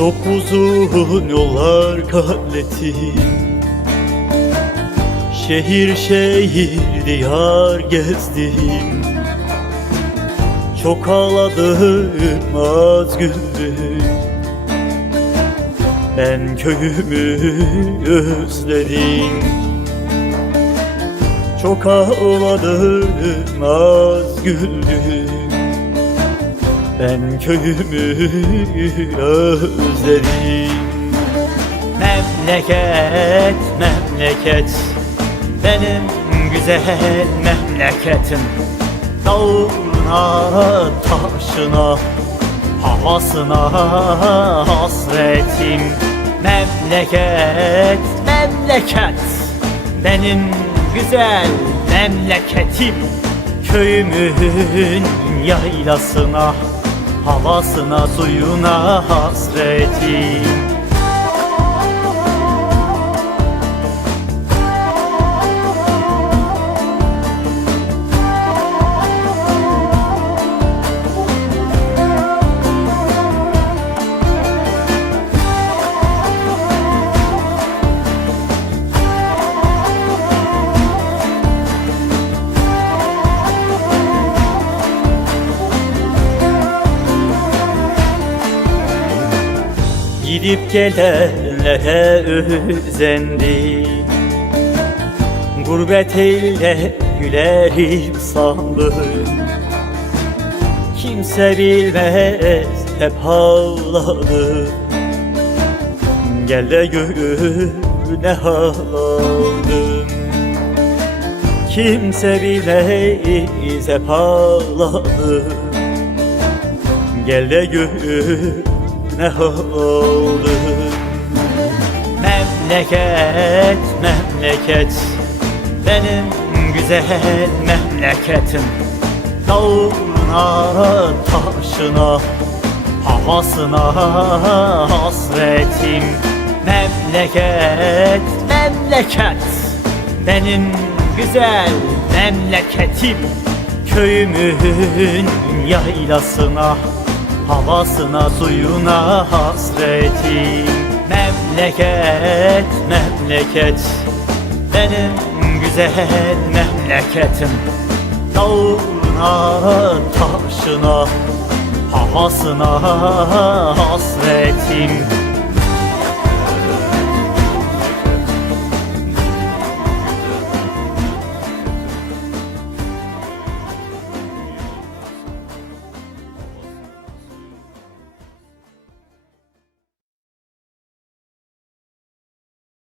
Çok uzun yollar kat ettim, şehir şehir diyar gezdim. Çok ağladım, az güldüm, ben köyümü özledim. Çok ağladım, az güldüm, ben köyümü özledim. Memleket, memleket, benim güzel memleketim. Dağına, taşına, havasına hasretim. Memleket, memleket, benim güzel memleketim. Köyümün yaylasına, havasına, suyuna hasretim. Gidip gelenlere özendim, gurbet ile gülerim sandım. Kimse bilmez hep ağladım, gel de gör ne haldım. Kimse bilmez hep ağladım, gel de gör ne oldu. Memleket, memleket, benim güzel memleketim. Dağına, taşına, havasına hasretim. Memleket, memleket, benim güzel memleketim. Köyümün yaylasına, havasına, suyuna hasretim. Memleket, memleket, benim güzel memleketim. Dağına, taşına, havasına hasretim.